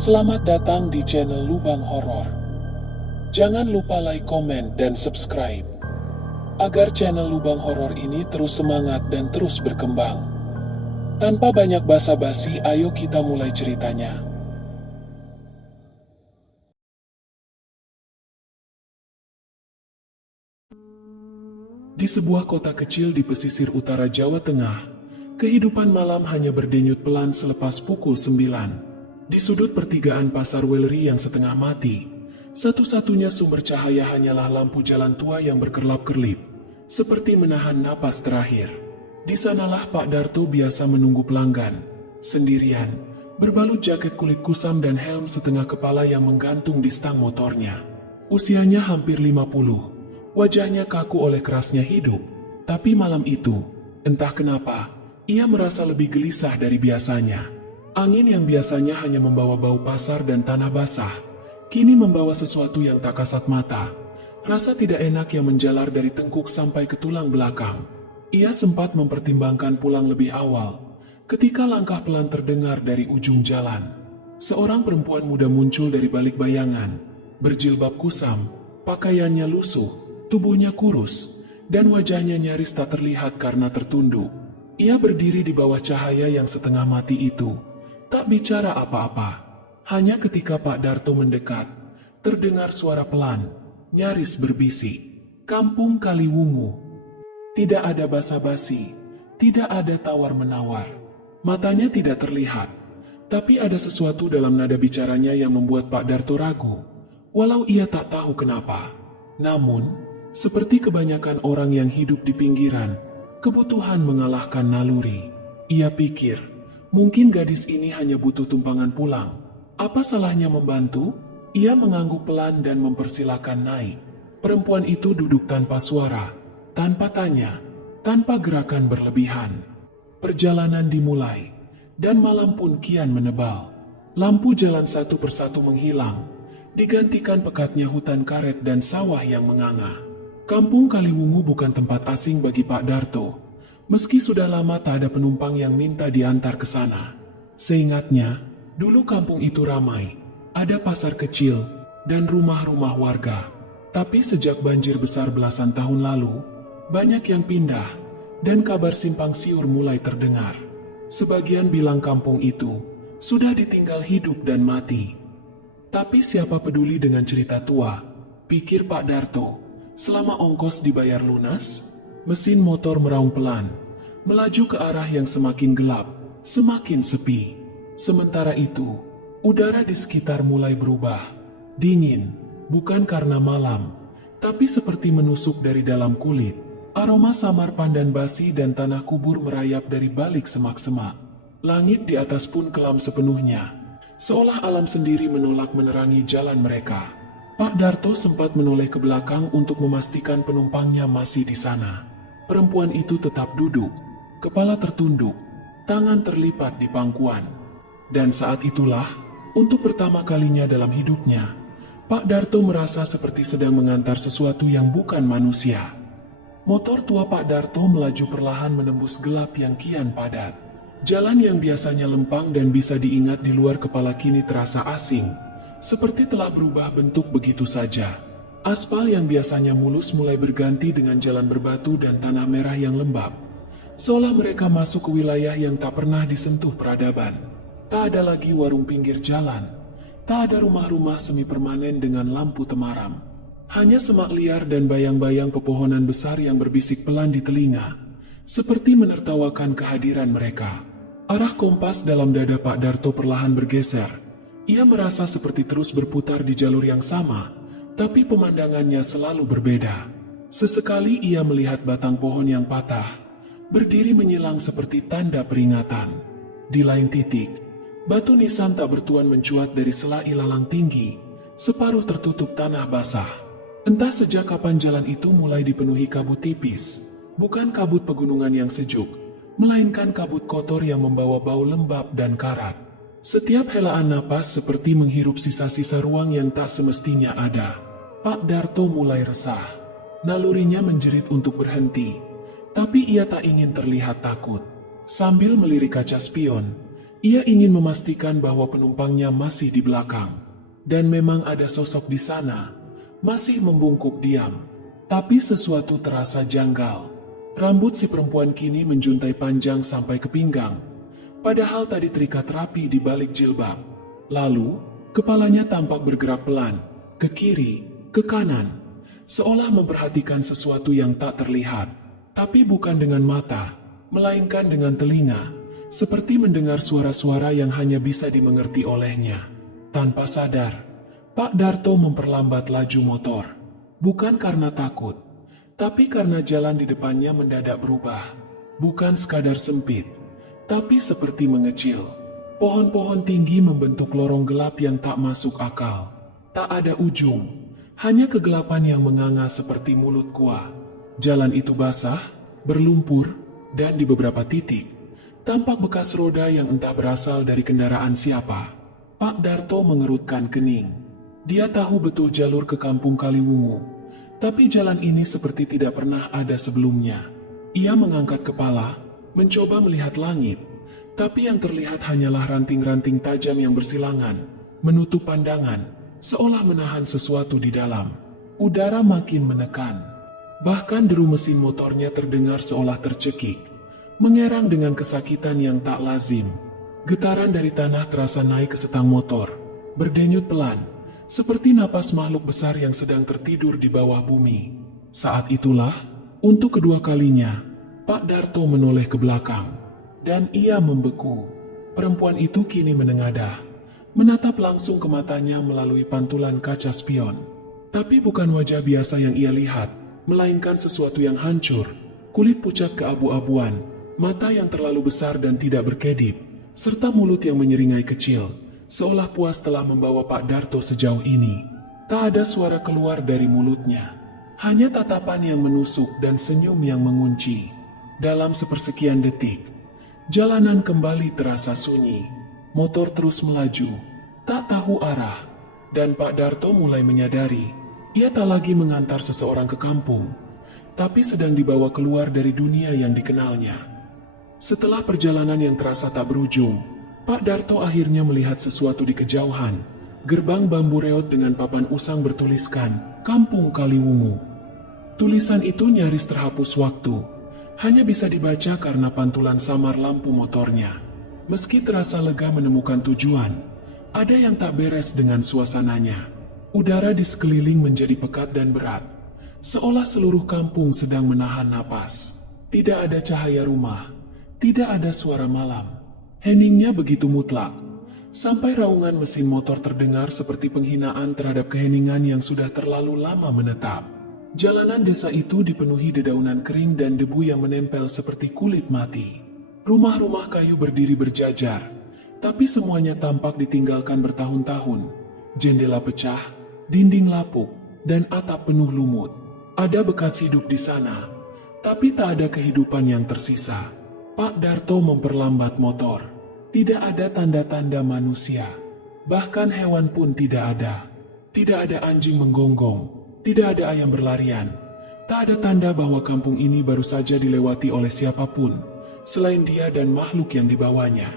Selamat datang di channel Lubang Horor. Jangan lupa like, komen, dan subscribe agar channel Lubang Horor ini terus semangat dan terus berkembang. Tanpa banyak basa-basi, ayo kita mulai ceritanya. Di sebuah kota kecil di pesisir utara Jawa Tengah, kehidupan malam hanya berdenyut pelan selepas pukul 9. Di sudut pertigaan pasar Weleri yang setengah mati, satu-satunya sumber cahaya hanyalah lampu jalan tua yang berkerlap-kerlip, seperti menahan napas terakhir. Di sanalah Pak Darto biasa menunggu pelanggan, sendirian, berbalut jaket kulit kusam dan helm setengah kepala yang menggantung di stang motornya. Usianya hampir 50. Wajahnya kaku oleh kerasnya hidup, tapi malam itu, entah kenapa, ia merasa lebih gelisah dari biasanya. Angin yang biasanya hanya membawa bau pasar dan tanah basah, kini membawa sesuatu yang tak kasat mata. Rasa tidak enak yang menjalar dari tengkuk sampai ke tulang belakang. Ia sempat mempertimbangkan pulang lebih awal, ketika langkah pelan terdengar dari ujung jalan. Seorang perempuan muda muncul dari balik bayangan, berjilbab kusam, pakaiannya lusuh, tubuhnya kurus, dan wajahnya nyaris tak terlihat karena tertunduk. Ia berdiri di bawah cahaya yang setengah mati itu, tak bicara apa-apa. Hanya ketika Pak Darto mendekat, terdengar suara pelan, nyaris berbisik. Kampung Kaliwungu. Tidak ada basa-basi, tidak ada tawar-menawar. Matanya tidak terlihat, tapi ada sesuatu dalam nada bicaranya yang membuat Pak Darto ragu, walau ia tak tahu kenapa. Namun, seperti kebanyakan orang yang hidup di pinggiran, kebutuhan mengalahkan naluri. Ia pikir, mungkin gadis ini hanya butuh tumpangan pulang. Apa salahnya membantu? Ia mengangguk pelan dan mempersilakan naik. Perempuan itu duduk tanpa suara, tanpa tanya, tanpa gerakan berlebihan. Perjalanan dimulai, dan malam pun kian menebal. Lampu jalan satu persatu menghilang, digantikan pekatnya hutan karet dan sawah yang menganga. Kampung Kaliwungu bukan tempat asing bagi Pak Darto, meski sudah lama tak ada penumpang yang minta diantar ke sana. Seingatnya, dulu kampung itu ramai, ada pasar kecil, dan rumah-rumah warga. Tapi sejak banjir besar belasan tahun lalu, banyak yang pindah, dan kabar simpang siur mulai terdengar. Sebagian bilang kampung itu sudah ditinggal hidup dan mati. Tapi siapa peduli dengan cerita tua, pikir Pak Darto. Selama ongkos dibayar lunas, mesin motor meraung pelan, melaju ke arah yang semakin gelap, semakin sepi. Sementara itu, udara di sekitar mulai berubah. Dingin, bukan karena malam, tapi seperti menusuk dari dalam kulit. Aroma samar pandan basi dan tanah kubur merayap dari balik semak-semak. Langit di atas pun kelam sepenuhnya, seolah alam sendiri menolak menerangi jalan mereka. Pak Darto sempat menoleh ke belakang untuk memastikan penumpangnya masih di sana. Perempuan itu tetap duduk, kepala tertunduk, tangan terlipat di pangkuan. Dan saat itulah, untuk pertama kalinya dalam hidupnya, Pak Darto merasa seperti sedang mengantar sesuatu yang bukan manusia. Motor tua Pak Darto melaju perlahan menembus gelap yang kian padat. Jalan yang biasanya lempang dan bisa diingat di luar kepala kini terasa asing, seperti telah berubah bentuk begitu saja. Aspal yang biasanya mulus mulai berganti dengan jalan berbatu dan tanah merah yang lembab. Seolah mereka masuk ke wilayah yang tak pernah disentuh peradaban. Tak ada lagi warung pinggir jalan. Tak ada rumah-rumah semi permanen dengan lampu temaram. Hanya semak liar dan bayang-bayang pepohonan besar yang berbisik pelan di telinga, seperti menertawakan kehadiran mereka. Arah kompas dalam dada Pak Darto perlahan bergeser. Ia merasa seperti terus berputar di jalur yang sama, tapi pemandangannya selalu berbeda. Sesekali ia melihat batang pohon yang patah, berdiri menyilang seperti tanda peringatan. Di lain titik, batu nisan tak bertuan mencuat dari sela ilalang tinggi, separuh tertutup tanah basah. Entah sejak kapan jalan itu mulai dipenuhi kabut tipis, bukan kabut pegunungan yang sejuk, melainkan kabut kotor yang membawa bau lembab dan karat. Setiap helaan napas seperti menghirup sisa-sisa ruang yang tak semestinya ada. Pak Darto mulai resah. Nalurinya menjerit untuk berhenti, tapi ia tak ingin terlihat takut. Sambil melirik kaca spion, Ia ingin memastikan bahwa penumpangnya masih di belakang. Dan memang ada sosok di sana, masih membungkuk diam. Tapi sesuatu terasa janggal. Rambut si perempuan kini menjuntai panjang sampai ke pinggang. Padahal tadi terikat rapi di balik jilbab. Lalu, kepalanya tampak bergerak pelan, ke kiri, ke kanan. Seolah memperhatikan sesuatu yang tak terlihat. Tapi bukan dengan mata, melainkan dengan telinga. Seperti mendengar suara-suara yang hanya bisa dimengerti olehnya. Tanpa sadar, Pak Darto memperlambat laju motor. Bukan karena takut, tapi karena jalan di depannya mendadak berubah. Bukan sekadar sempit, tapi seperti mengecil. Pohon-pohon tinggi membentuk lorong gelap yang tak masuk akal. Tak ada ujung, hanya kegelapan yang menganga seperti mulut gua. Jalan itu basah, berlumpur, dan di beberapa titik, tampak bekas roda yang entah berasal dari kendaraan siapa. Pak Darto mengerutkan kening. Dia tahu betul jalur ke kampung Kaliwungu, tapi jalan ini seperti tidak pernah ada sebelumnya. Ia mengangkat kepala, mencoba melihat langit, tapi yang terlihat hanyalah ranting-ranting tajam yang bersilangan, menutup pandangan, seolah menahan sesuatu di dalam. Udara makin menekan. Bahkan deru mesin motornya terdengar seolah tercekik, mengerang dengan kesakitan yang tak lazim. Getaran dari tanah terasa naik ke setang motor, berdenyut pelan, seperti napas makhluk besar yang sedang tertidur di bawah bumi. Saat itulah, untuk kedua kalinya, Pak Darto menoleh ke belakang, dan ia membeku. Perempuan itu kini menengadah, menatap langsung ke matanya melalui pantulan kaca spion. Tapi bukan wajah biasa yang ia lihat, melainkan sesuatu yang hancur, kulit pucat keabu-abuan, mata yang terlalu besar dan tidak berkedip, serta mulut yang menyeringai kecil, seolah puas telah membawa Pak Darto sejauh ini. Tak ada suara keluar dari mulutnya, hanya tatapan yang menusuk dan senyum yang mengunci. Dalam sepersekian detik, jalanan kembali terasa sunyi. Motor terus melaju, tak tahu arah, dan Pak Darto mulai menyadari, ia tak lagi mengantar seseorang ke kampung, tapi sedang dibawa keluar dari dunia yang dikenalnya. Setelah perjalanan yang terasa tak berujung, Pak Darto akhirnya melihat sesuatu di kejauhan, gerbang bambu reot dengan papan usang bertuliskan, Kampung Kaliwungu. Tulisan itu nyaris terhapus waktu, hanya bisa dibaca karena pantulan samar lampu motornya. Meski terasa lega menemukan tujuan, ada yang tak beres dengan suasananya. Udara di sekeliling menjadi pekat dan berat, seolah seluruh kampung sedang menahan napas. Tidak ada cahaya rumah, tidak ada suara malam. Heningnya begitu mutlak, sampai raungan mesin motor terdengar seperti penghinaan terhadap keheningan yang sudah terlalu lama menetap. Jalanan desa itu dipenuhi dedaunan kering dan debu yang menempel seperti kulit mati. Rumah-rumah kayu berdiri berjajar, tapi semuanya tampak ditinggalkan bertahun-tahun. Jendela pecah, dinding lapuk, dan atap penuh lumut. Ada bekas hidup di sana, tapi tak ada kehidupan yang tersisa. Pak Darto memperlambat motor. Tidak ada tanda-tanda manusia. Bahkan hewan pun tidak ada. Tidak ada anjing menggonggong. Tidak ada ayam berlarian. Tak ada tanda bahwa kampung ini baru saja dilewati oleh siapapun selain dia dan makhluk yang dibawanya.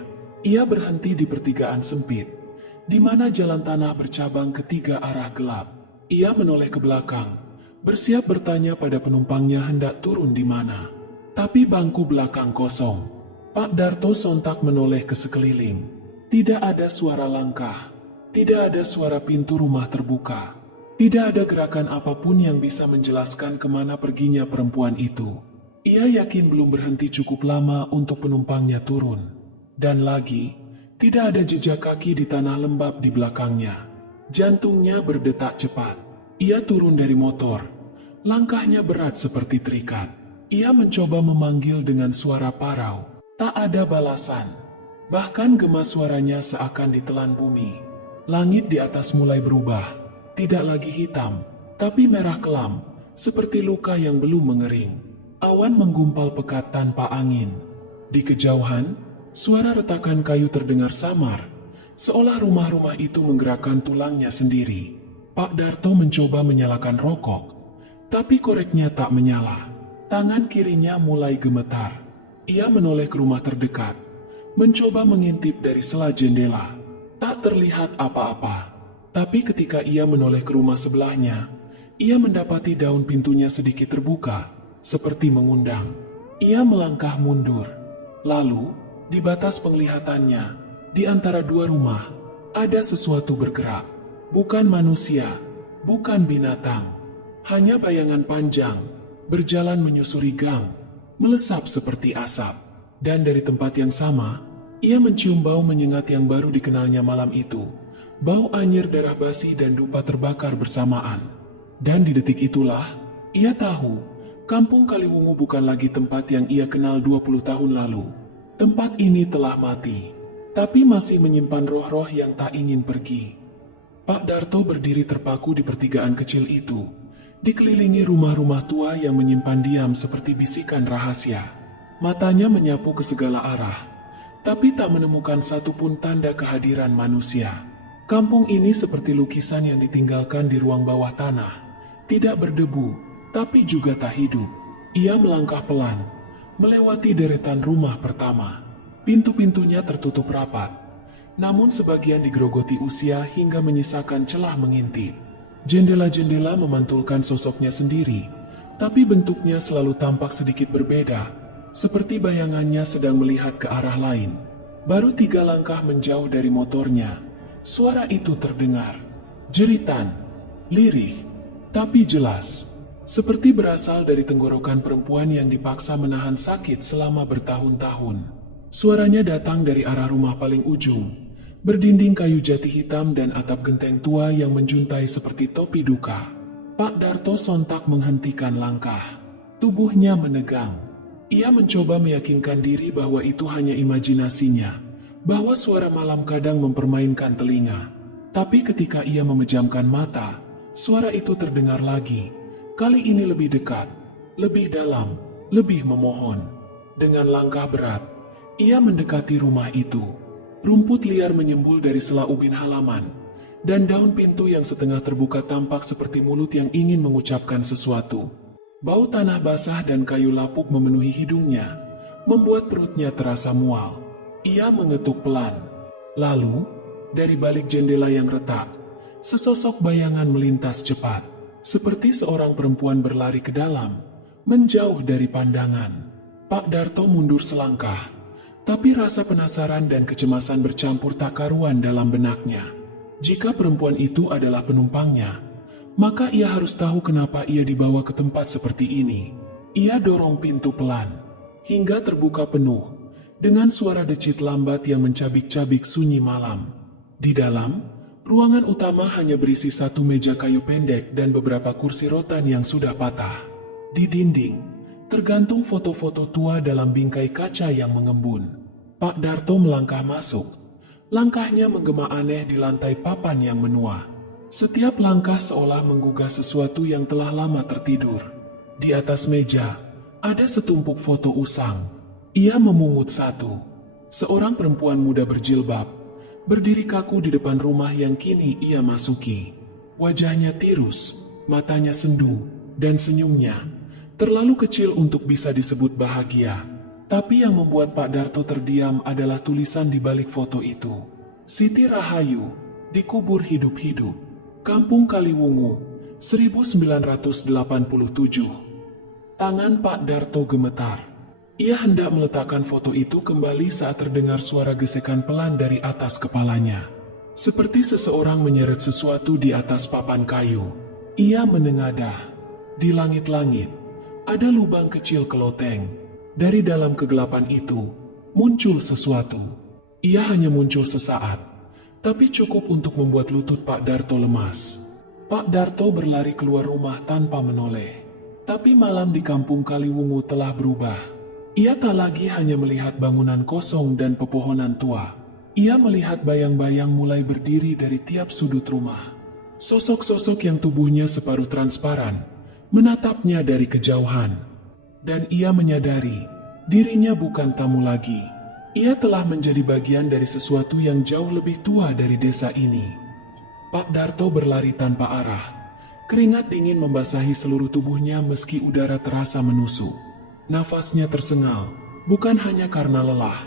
Ia berhenti di pertigaan sempit, di mana jalan tanah bercabang ke tiga arah gelap. Ia menoleh ke belakang, bersiap bertanya pada penumpangnya hendak turun di mana. Tapi bangku belakang kosong. Pak Darto sontak menoleh ke sekeliling. Tidak ada suara langkah, tidak ada suara pintu rumah terbuka, tidak ada gerakan apapun yang bisa menjelaskan kemana perginya perempuan itu. Ia yakin belum berhenti cukup lama untuk penumpangnya turun. Dan lagi, tidak ada jejak kaki di tanah lembab di belakangnya. Jantungnya berdetak cepat. Ia turun dari motor. Langkahnya berat seperti terikat. Ia mencoba memanggil dengan suara parau. Tak ada balasan. Bahkan gema suaranya seakan ditelan bumi. Langit di atas mulai berubah. Tidak lagi hitam, tapi merah kelam, seperti luka yang belum mengering. Awan menggumpal pekat tanpa angin. Di kejauhan, suara retakan kayu terdengar samar, seolah rumah-rumah itu menggerakkan tulangnya sendiri. Pak Darto mencoba menyalakan rokok, tapi koreknya tak menyala. Tangan kirinya mulai gemetar. Ia menoleh ke rumah terdekat. mencoba mengintip dari sela jendela. Tak terlihat apa-apa. Tapi ketika ia menoleh ke rumah sebelahnya, ia mendapati daun pintunya sedikit terbuka, seperti mengundang. Ia melangkah mundur. Lalu, di batas penglihatannya, di antara dua rumah, ada sesuatu bergerak. Bukan manusia, bukan binatang. Hanya bayangan panjang, berjalan menyusuri gang, melesap seperti asap. Dan dari tempat yang sama, ia mencium bau menyengat yang baru dikenalnya malam itu. Bau anyir, darah basi, dan dupa terbakar bersamaan. Dan di detik itulah, ia tahu, Kampung Kaliwungu bukan lagi tempat yang ia kenal 20 tahun lalu. Tempat ini telah mati, tapi masih menyimpan roh-roh yang tak ingin pergi. Pak Darto berdiri terpaku di pertigaan kecil itu, dikelilingi rumah-rumah tua yang menyimpan diam seperti bisikan rahasia. Matanya menyapu ke segala arah, tapi tak menemukan satupun tanda kehadiran manusia. Kampung ini seperti lukisan yang ditinggalkan di ruang bawah tanah, tidak berdebu, tapi juga tak hidup. Ia melangkah pelan, melewati deretan rumah pertama. Pintu-pintunya tertutup rapat, namun sebagian digerogoti usia hingga menyisakan celah mengintip. Jendela-jendela memantulkan sosoknya sendiri, tapi bentuknya selalu tampak sedikit berbeda, seperti bayangannya sedang melihat ke arah lain. Baru 3 langkah menjauh dari motornya, suara itu terdengar. Jeritan, lirih, tapi jelas. Seperti berasal dari tenggorokan perempuan yang dipaksa menahan sakit selama bertahun-tahun. Suaranya datang dari arah rumah paling ujung, berdinding kayu jati hitam dan atap genteng tua yang menjuntai seperti topi duka. Pak Darto sontak menghentikan langkah. Tubuhnya menegang. Ia mencoba meyakinkan diri bahwa itu hanya imajinasinya, bahwa suara malam kadang mempermainkan telinga. Tapi ketika ia memejamkan mata, suara itu terdengar lagi. Kali ini lebih dekat, lebih dalam, lebih memohon. Dengan langkah berat, ia mendekati rumah itu. Rumput liar menyembul dari sela ubin halaman, dan daun pintu yang setengah terbuka tampak seperti mulut yang ingin mengucapkan sesuatu. Bau tanah basah dan kayu lapuk memenuhi hidungnya, membuat perutnya terasa mual. Ia mengetuk pelan. Lalu, dari balik jendela yang retak, sesosok bayangan melintas cepat, seperti seorang perempuan berlari ke dalam, menjauh dari pandangan. Pak Darto mundur selangkah, tapi rasa penasaran dan kecemasan bercampur tak karuan dalam benaknya. Jika perempuan itu adalah penumpangnya, maka ia harus tahu kenapa ia dibawa ke tempat seperti ini. Ia dorong pintu pelan, hingga terbuka penuh, dengan suara decit lambat yang mencabik-cabik sunyi malam. Di dalam, ruangan utama hanya berisi satu meja kayu pendek dan beberapa kursi rotan yang sudah patah. Di dinding, tergantung foto-foto tua dalam bingkai kaca yang mengembun. Pak Darto melangkah masuk. Langkahnya menggema aneh di lantai papan yang menua. Setiap langkah seolah menggugah sesuatu yang telah lama tertidur. Di atas meja, ada setumpuk foto usang. Ia memungut satu. Seorang perempuan muda berjilbab, berdiri kaku di depan rumah yang kini ia masuki. Wajahnya tirus, matanya sendu, dan senyumnya terlalu kecil untuk bisa disebut bahagia. Tapi yang membuat Pak Darto terdiam adalah tulisan di balik foto itu. Siti Rahayu, dikubur hidup-hidup. Kampung Kaliwungu, 1987. Tangan Pak Darto gemetar. Ia hendak meletakkan foto itu kembali saat terdengar suara gesekan pelan dari atas kepalanya. Seperti seseorang menyeret sesuatu di atas papan kayu. Ia menengadah. Di langit-langit, ada lubang kecil keloteng. Dari dalam kegelapan itu, muncul sesuatu. Ia hanya muncul sesaat, tapi cukup untuk membuat lutut Pak Darto lemas. Pak Darto berlari keluar rumah tanpa menoleh. Tapi malam di Kampung Kaliwungu telah berubah. Ia tak lagi hanya melihat bangunan kosong dan pepohonan tua. Ia melihat bayang-bayang mulai berdiri dari tiap sudut rumah. Sosok-sosok yang tubuhnya separuh transparan, menatapnya dari kejauhan. Dan ia menyadari, dirinya bukan tamu lagi. Ia telah menjadi bagian dari sesuatu yang jauh lebih tua dari desa ini. Pak Darto berlari tanpa arah. Keringat dingin membasahi seluruh tubuhnya meski udara terasa menusuk. Nafasnya tersengal, bukan hanya karena lelah,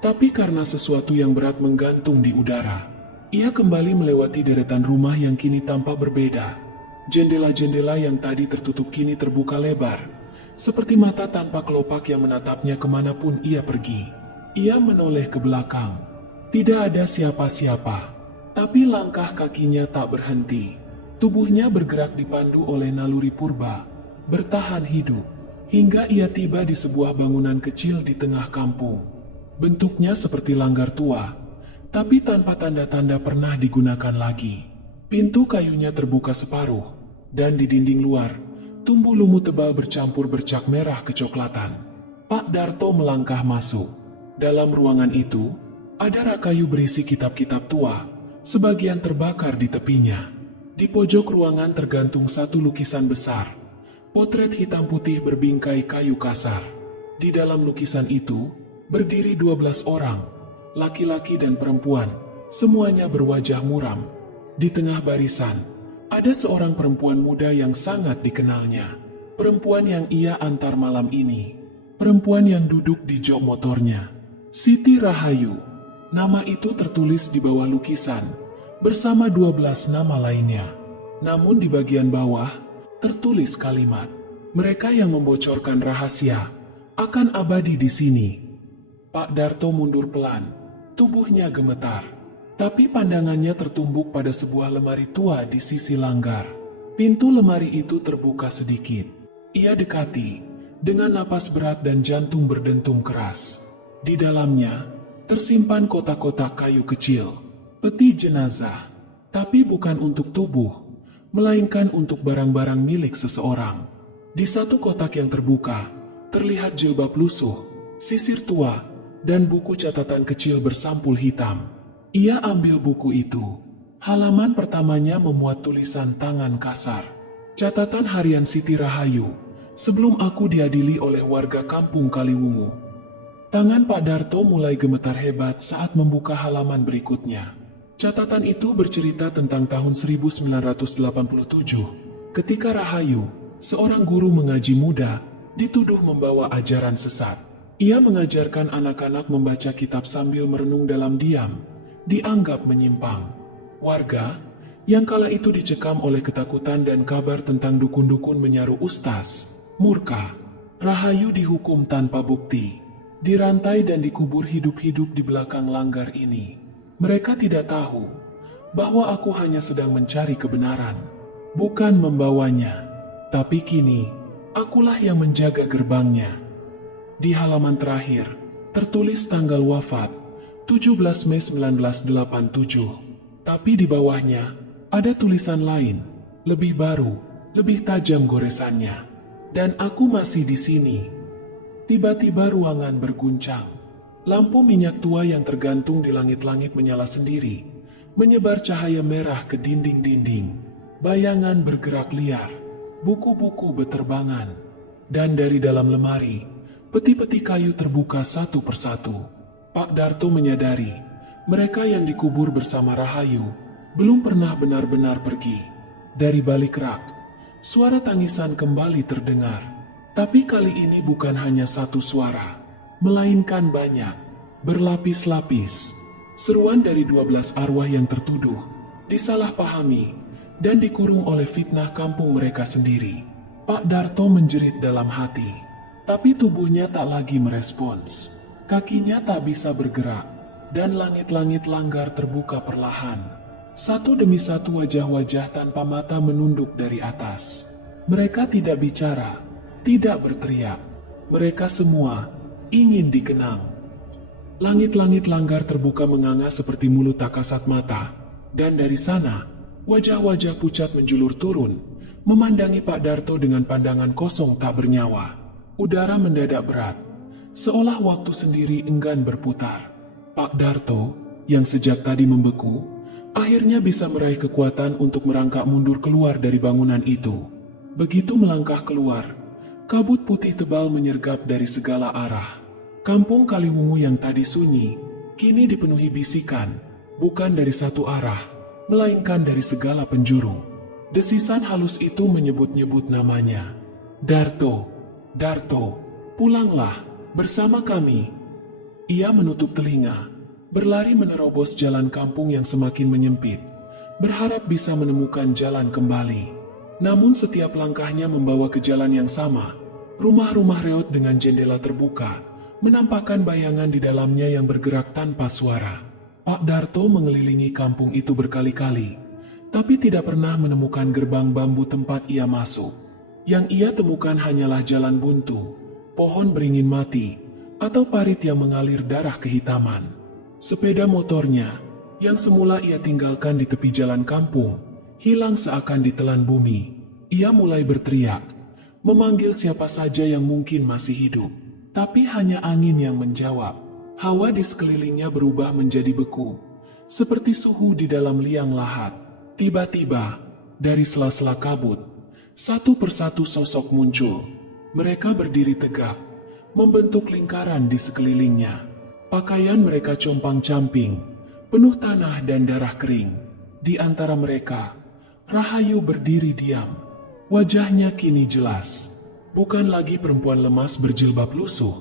Tapi karena sesuatu yang berat menggantung di udara, ia kembali melewati deretan rumah yang kini tampak berbeda. Jendela-jendela yang tadi tertutup kini terbuka lebar, seperti mata tanpa kelopak yang menatapnya kemanapun ia pergi. Ia menoleh ke belakang. Tidak ada siapa-siapa, tapi langkah kakinya tak berhenti. Tubuhnya bergerak dipandu oleh naluri purba, bertahan hidup, hingga ia tiba di sebuah bangunan kecil di tengah kampung. Bentuknya seperti langgar tua, tapi tanpa tanda-tanda pernah digunakan lagi. Pintu kayunya terbuka separuh, dan di dinding luar, tumbuh lumut tebal bercampur bercak merah kecoklatan. Pak Darto melangkah masuk. Dalam ruangan itu, ada rak kayu berisi kitab-kitab tua, sebagian terbakar di tepinya. Di pojok ruangan tergantung satu lukisan besar, potret hitam putih berbingkai kayu kasar. Di dalam lukisan itu, berdiri 12 orang, laki-laki dan perempuan, semuanya berwajah muram. Di tengah barisan, ada seorang perempuan muda yang sangat dikenalnya. Perempuan yang ia antar malam ini. Perempuan yang duduk di jok motornya. Siti Rahayu. Nama itu tertulis di bawah lukisan, bersama 12 nama lainnya. Namun di bagian bawah, tertulis kalimat, mereka yang membocorkan rahasia, akan abadi di sini. Pak Darto mundur pelan, tubuhnya gemetar, tapi pandangannya tertumbuk pada sebuah lemari tua di sisi langgar. Pintu lemari itu terbuka sedikit. Ia dekati, dengan napas berat dan jantung berdentum keras. Di dalamnya, tersimpan kotak-kotak kayu kecil, peti jenazah, tapi bukan untuk tubuh, melainkan untuk barang-barang milik seseorang. Di satu kotak yang terbuka, terlihat jilbab lusuh, sisir tua, dan buku catatan kecil bersampul hitam. Ia ambil buku itu. Halaman pertamanya memuat tulisan tangan kasar. Catatan harian Siti Rahayu, sebelum aku diadili oleh warga kampung Kaliwungu. Tangan Pak Darto mulai gemetar hebat saat membuka halaman berikutnya. Catatan itu bercerita tentang tahun 1987, ketika Rahayu, seorang guru mengaji muda, dituduh membawa ajaran sesat. Ia mengajarkan anak-anak membaca kitab sambil merenung dalam diam, dianggap menyimpang. Warga, yang kala itu dicekam oleh ketakutan dan kabar tentang dukun-dukun menyaru ustaz, murka. Rahayu dihukum tanpa bukti, dirantai dan dikubur hidup-hidup di belakang langgar ini. Mereka tidak tahu bahwa aku hanya sedang mencari kebenaran, bukan membawanya. Tapi kini, akulah yang menjaga gerbangnya. Di halaman terakhir, tertulis tanggal wafat, 17 Mei 1987. Tapi di bawahnya, ada tulisan lain, lebih baru, lebih tajam goresannya. Dan aku masih di sini. Tiba-tiba ruangan berguncang. Lampu minyak tua yang tergantung di langit-langit menyala sendiri, menyebar cahaya merah ke dinding-dinding. Bayangan bergerak liar, buku-buku beterbangan, dan dari dalam lemari, peti-peti kayu terbuka satu persatu. Pak Darto menyadari, mereka yang dikubur bersama Rahayu belum pernah benar-benar pergi. Dari balik rak, suara tangisan kembali terdengar. Tapi kali ini bukan hanya satu suara, melainkan banyak, berlapis-lapis. Seruan dari 12 arwah yang tertuduh, disalahpahami, dan dikurung oleh fitnah kampung mereka sendiri. Pak Darto menjerit dalam hati, tapi tubuhnya tak lagi merespons. Kakinya tak bisa bergerak, dan langit-langit langgar terbuka perlahan. Satu demi satu wajah-wajah tanpa mata menunduk dari atas. Mereka tidak bicara, tidak berteriak. Mereka semua ingin dikenang. Langit-langit langgar terbuka menganga seperti mulut tak kasat mata, dan dari sana, wajah-wajah pucat menjulur turun, memandangi Pak Darto dengan pandangan kosong tak bernyawa. Udara mendadak berat, seolah waktu sendiri enggan berputar. Pak Darto, yang sejak tadi membeku, akhirnya bisa meraih kekuatan untuk merangkak mundur keluar dari bangunan itu. Begitu melangkah keluar, kabut putih tebal menyergap dari segala arah. Kampung Kaliwungu yang tadi sunyi, kini dipenuhi bisikan, bukan dari satu arah, melainkan dari segala penjuru. Desisan halus itu menyebut-nyebut namanya. Darto, Darto, pulanglah bersama kami. Ia menutup telinga, berlari menerobos jalan kampung yang semakin menyempit, berharap bisa menemukan jalan kembali. Namun setiap langkahnya membawa ke jalan yang sama. Rumah-rumah reot dengan jendela terbuka, menampakkan bayangan di dalamnya yang bergerak tanpa suara. Pak Darto mengelilingi kampung itu berkali-kali, tapi tidak pernah menemukan gerbang bambu tempat ia masuk. Yang ia temukan hanyalah jalan buntu, pohon beringin mati, atau parit yang mengalir darah kehitaman. Sepeda motornya, yang semula ia tinggalkan di tepi jalan kampung, hilang seakan ditelan bumi. Ia mulai berteriak, memanggil siapa saja yang mungkin masih hidup. Tapi hanya angin yang menjawab. Hawa di sekelilingnya berubah menjadi beku, seperti suhu di dalam liang lahat. Tiba-tiba, dari sela-sela kabut, satu persatu sosok muncul. Mereka berdiri tegak, membentuk lingkaran di sekelilingnya. Pakaian mereka compang-camping, penuh tanah dan darah kering. Di antara mereka, Rahayu berdiri diam. Wajahnya kini jelas, bukan lagi perempuan lemas berjilbab lusuh,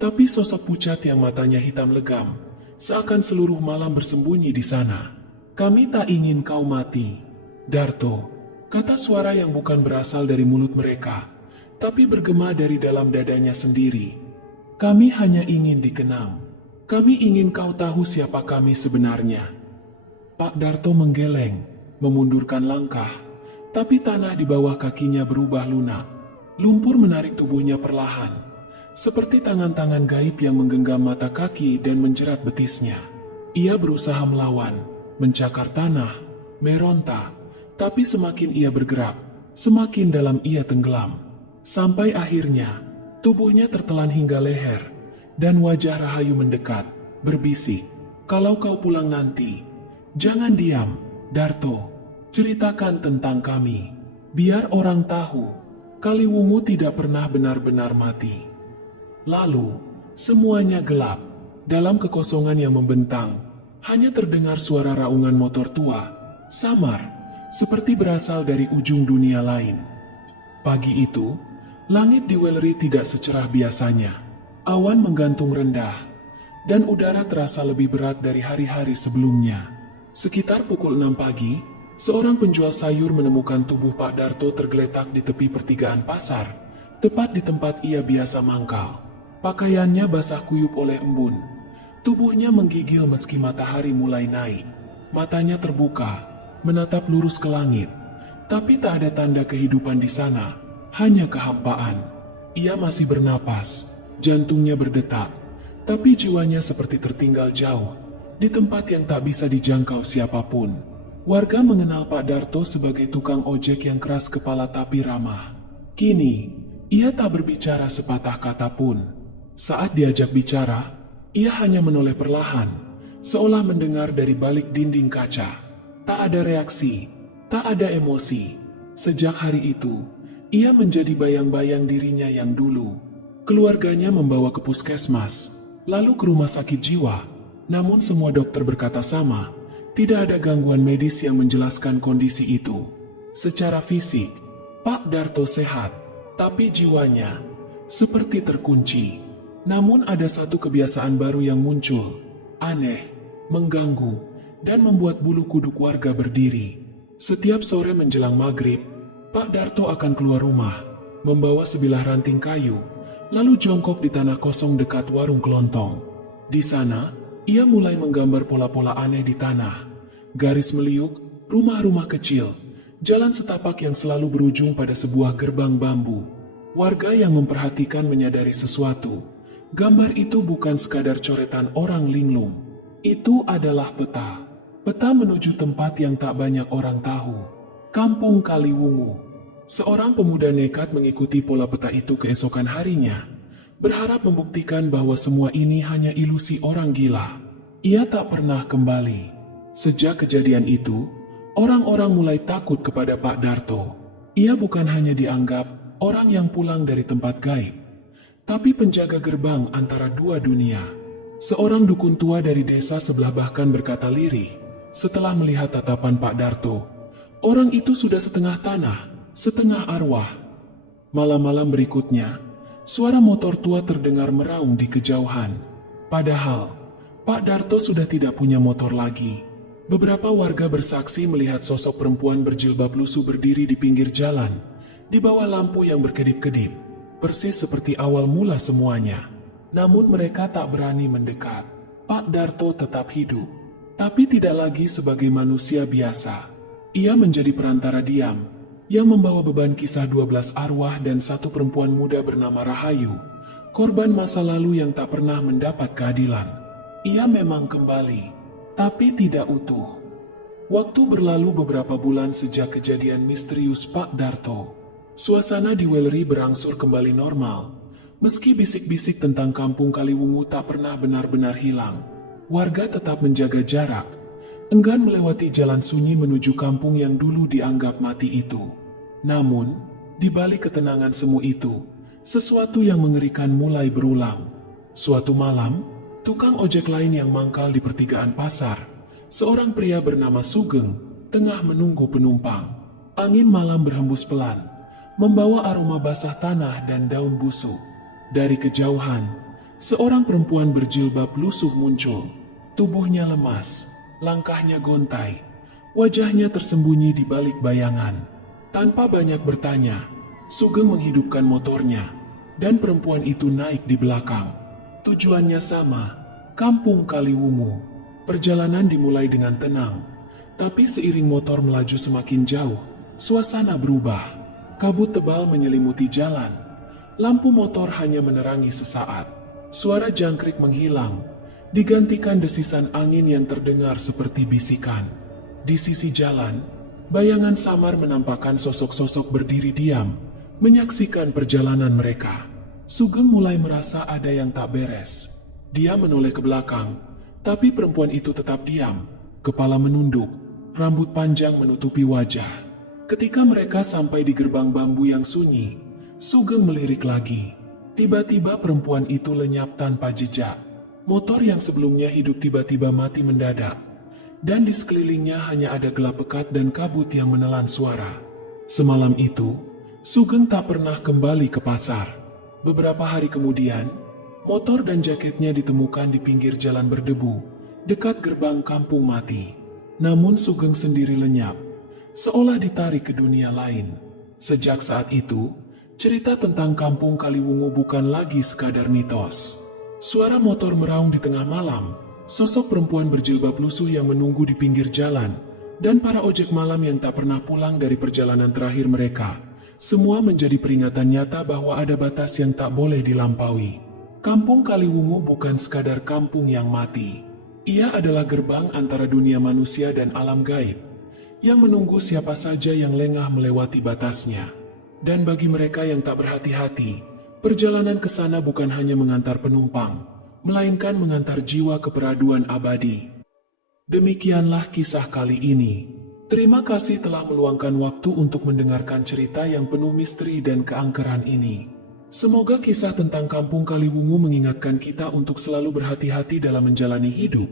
tapi sosok pucat yang matanya hitam legam, seakan seluruh malam bersembunyi di sana. "Kami tak ingin kau mati, Darto," kata suara yang bukan berasal dari mulut mereka, tapi bergema dari dalam dadanya sendiri. "Kami hanya ingin dikenang. Kami ingin kau tahu siapa kami sebenarnya." Pak Darto menggeleng, memundurkan langkah, tapi tanah di bawah kakinya berubah lunak. Lumpur menarik tubuhnya perlahan, seperti tangan-tangan gaib yang menggenggam mata kaki dan menjerat betisnya. Ia berusaha melawan, mencakar tanah, meronta, tapi semakin ia bergerak, semakin dalam ia tenggelam. Sampai akhirnya, tubuhnya tertelan hingga leher, dan wajah Rahayu mendekat, berbisik, "Kalau kau pulang nanti, jangan diam, Darto. Ceritakan tentang kami, biar orang tahu, Kaliwungu tidak pernah benar-benar mati." Lalu, semuanya gelap. Dalam kekosongan yang membentang, hanya terdengar suara raungan motor tua, samar, seperti berasal dari ujung dunia lain. Pagi itu, langit di Wellery tidak secerah biasanya. Awan menggantung rendah, dan udara terasa lebih berat dari hari-hari sebelumnya. Sekitar pukul 6 pagi, seorang penjual sayur menemukan tubuh Pak Darto tergeletak di tepi pertigaan pasar, tepat di tempat ia biasa mangkal. Pakaiannya basah kuyup oleh embun. Tubuhnya menggigil meski matahari mulai naik. Matanya terbuka, menatap lurus ke langit. Tapi tak ada tanda kehidupan di sana, hanya kehampaan. Ia masih bernapas, jantungnya berdetak, tapi jiwanya seperti tertinggal jauh, di tempat yang tak bisa dijangkau siapapun. Warga mengenal Pak Darto sebagai tukang ojek yang keras kepala tapi ramah. Kini, ia tak berbicara sepatah kata pun. Saat diajak bicara, ia hanya menoleh perlahan, seolah mendengar dari balik dinding kaca. Tak ada reaksi, tak ada emosi. Sejak hari itu, ia menjadi bayang-bayang dirinya yang dulu. Keluarganya membawa ke puskesmas, lalu ke rumah sakit jiwa. Namun semua dokter berkata sama, tidak ada gangguan medis yang menjelaskan kondisi itu. Secara fisik, Pak Darto sehat, tapi jiwanya seperti terkunci. Namun ada satu kebiasaan baru yang muncul, aneh, mengganggu, dan membuat bulu kuduk warga berdiri. Setiap sore menjelang maghrib, Pak Darto akan keluar rumah, membawa sebilah ranting kayu, lalu jongkok di tanah kosong dekat warung kelontong. Di sana, ia mulai menggambar pola-pola aneh di tanah. Garis meliuk, rumah-rumah kecil, jalan setapak yang selalu berujung pada sebuah gerbang bambu. Warga yang memperhatikan menyadari sesuatu. Gambar itu bukan sekadar coretan orang linglung. Itu adalah peta. Peta menuju tempat yang tak banyak orang tahu. Kampung Kaliwungu. Seorang pemuda nekat mengikuti pola peta itu keesokan harinya, berharap membuktikan bahwa semua ini hanya ilusi orang gila. Ia tak pernah kembali. Sejak kejadian itu, orang-orang mulai takut kepada Pak Darto. Ia bukan hanya dianggap orang yang pulang dari tempat gaib, tapi penjaga gerbang antara dua dunia. Seorang dukun tua dari desa sebelah bahkan berkata lirih setelah melihat tatapan Pak Darto. Orang itu sudah setengah tanah, setengah arwah. Malam-malam berikutnya, suara motor tua terdengar meraung di kejauhan. Padahal, Pak Darto sudah tidak punya motor lagi. Beberapa warga bersaksi melihat sosok perempuan berjilbab lusuh berdiri di pinggir jalan, di bawah lampu yang berkedip-kedip, persis seperti awal mula semuanya. Namun mereka tak berani mendekat. Pak Darto tetap hidup, tapi tidak lagi sebagai manusia biasa. Ia menjadi perantara diam, yang membawa beban kisah 12 arwah dan satu perempuan muda bernama Rahayu, korban masa lalu yang tak pernah mendapat keadilan. Ia memang kembali, tapi tidak utuh. Waktu berlalu beberapa bulan sejak kejadian misterius Pak Darto. Suasana di Wellery berangsur kembali normal. Meski bisik-bisik tentang kampung Kaliwungu tak pernah benar-benar hilang, warga tetap menjaga jarak, enggan melewati jalan sunyi menuju kampung yang dulu dianggap mati itu. Namun, di balik ketenangan semu itu, sesuatu yang mengerikan mulai berulang. Suatu malam, tukang ojek lain yang mangkal di pertigaan pasar, seorang pria bernama Sugeng, tengah menunggu penumpang. Angin malam berhembus pelan, membawa aroma basah tanah dan daun busuk. Dari kejauhan, seorang perempuan berjilbab lusuh muncul. Tubuhnya lemas, langkahnya gontai, wajahnya tersembunyi di balik bayangan. Tanpa banyak bertanya, Sugeng menghidupkan motornya, dan perempuan itu naik di belakang. Tujuannya sama, kampung Kaliwungu. Perjalanan dimulai dengan tenang, tapi seiring motor melaju semakin jauh, suasana berubah. Kabut tebal menyelimuti jalan. Lampu motor hanya menerangi sesaat. Suara jangkrik menghilang, digantikan desisan angin yang terdengar seperti bisikan. Di sisi jalan, bayangan samar menampakkan sosok-sosok berdiri diam, menyaksikan perjalanan mereka. Sugeng mulai merasa ada yang tak beres. Dia menoleh ke belakang, tapi perempuan itu tetap diam, kepala menunduk, rambut panjang menutupi wajah. Ketika mereka sampai di gerbang bambu yang sunyi, Sugeng melirik lagi. Tiba-tiba perempuan itu lenyap tanpa jejak. Motor yang sebelumnya hidup tiba-tiba mati mendadak, dan di sekelilingnya hanya ada gelap pekat dan kabut yang menelan suara. Semalam itu, Sugeng tak pernah kembali ke pasar. Beberapa hari kemudian, motor dan jaketnya ditemukan di pinggir jalan berdebu, dekat gerbang kampung mati. Namun Sugeng sendiri lenyap, seolah ditarik ke dunia lain. Sejak saat itu, cerita tentang kampung Kaliwungu bukan lagi sekadar mitos. Suara motor meraung di tengah malam, sosok perempuan berjilbab lusuh yang menunggu di pinggir jalan, dan para ojek malam yang tak pernah pulang dari perjalanan terakhir mereka. Semua menjadi peringatan nyata bahwa ada batas yang tak boleh dilampaui. Kampung Kaliwungu bukan sekadar kampung yang mati. Ia adalah gerbang antara dunia manusia dan alam gaib, yang menunggu siapa saja yang lengah melewati batasnya. Dan bagi mereka yang tak berhati-hati, perjalanan ke sana bukan hanya mengantar penumpang, melainkan mengantar jiwa ke peraduan abadi. Demikianlah kisah kali ini. Terima kasih telah meluangkan waktu untuk mendengarkan cerita yang penuh misteri dan keangkeran ini. Semoga kisah tentang kampung Kaliwungu mengingatkan kita untuk selalu berhati-hati dalam menjalani hidup,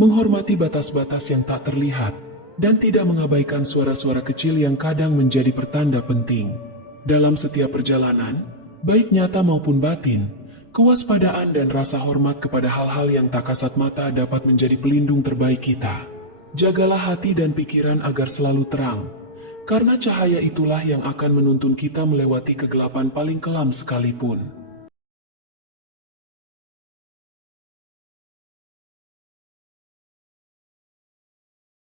menghormati batas-batas yang tak terlihat, dan tidak mengabaikan suara-suara kecil yang kadang menjadi pertanda penting. Dalam setiap perjalanan, baik nyata maupun batin, kewaspadaan dan rasa hormat kepada hal-hal yang tak kasat mata dapat menjadi pelindung terbaik kita. Jagalah hati dan pikiran agar selalu terang, karena cahaya itulah yang akan menuntun kita melewati kegelapan paling kelam sekalipun.